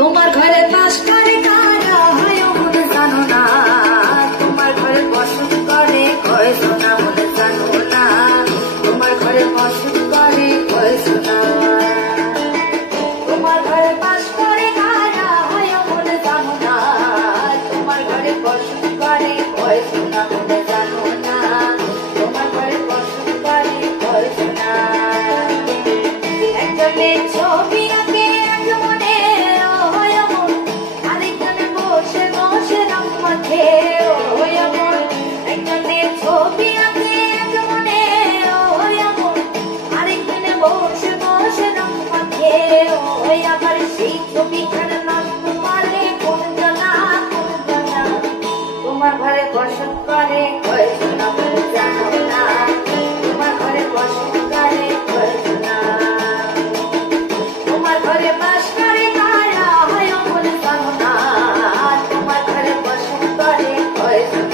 তোমার ঘরে বাস করে কারা হয় মনে জানো না, তোমার ঘরে বসত করে কয়জন মনে জানো না, তোমার ঘরে বসত করে কয়জন, তোমার ঘরে বাস করে কারা হয় মনে জানো না, তোমার ঘরে বসত করে কয়জন মনে জানো না, তোমার ঘরে বসত করে কয়জন। একজনের ছবি আঁকে এক মনে হয় মন, আরেকজনে বসে বসে রং মাখে হয় মন, একজনের ছবি আঁকে এক মনে হয় মন, আরেকজনে বসে বসে রং মাখে হয়। আবার সেই ছবিখানে নষ্ট করে কোন জানা, তোমার ঘরে বসত করে কয়জন মনে জানো না, তোমার ঘরে বসত করে কয়জন, তোমার ঘরে বাস করে কারা হয় মনে জানো না, তোমার ঘরে বসত করে কয়জন।